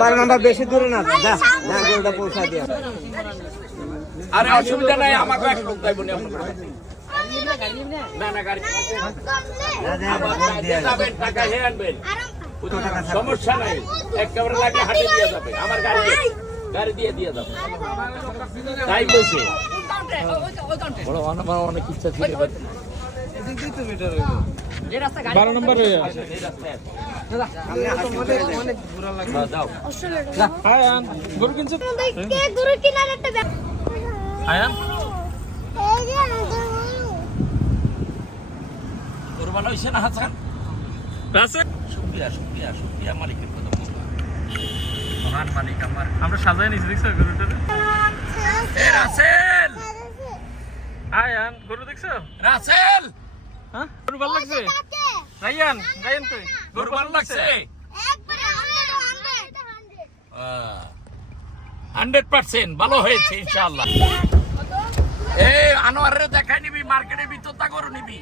12 number বেশি দূরে না যা না গরুটা পৌঁছা দিয়া আরে অসুবিধা নাই আমাকে এক লোক যাইবনি না না গাড়ি যাবেন টাকা হে আনবেন সমস্যা নাই একেবারে লাগে হাটে দিয়ে যাবে আমার গাড়ি দিয়ে যাবে তাই বলছে বড় আমার অনেক ইচ্ছা ছিল 12 নম্বর হয়ে আছে অনেক ঘোরা লাগে দাও আয়ান গরু কিনছো কে গরু কিনার একটা আয়ান এই যে তোর ভালো হইছে না হাসান রাসেল শুকরিয়া মালিকের কথা মহান মালিক আমার আমরা সাজায় নিছি দেখছো গরুটারে এ রাসেল আয়ান গরু দেখছো রাসেল হ্যাঁ গরু ভালো লাগছে রায়ান কই গরু ভালো লাগছে একবারে 100% ভালো হয়েছে ইনশাআল্লাহ। এই আনোয়ারের দেখাই নিবি মার্কেটের ভিতরটা গরু নিবি।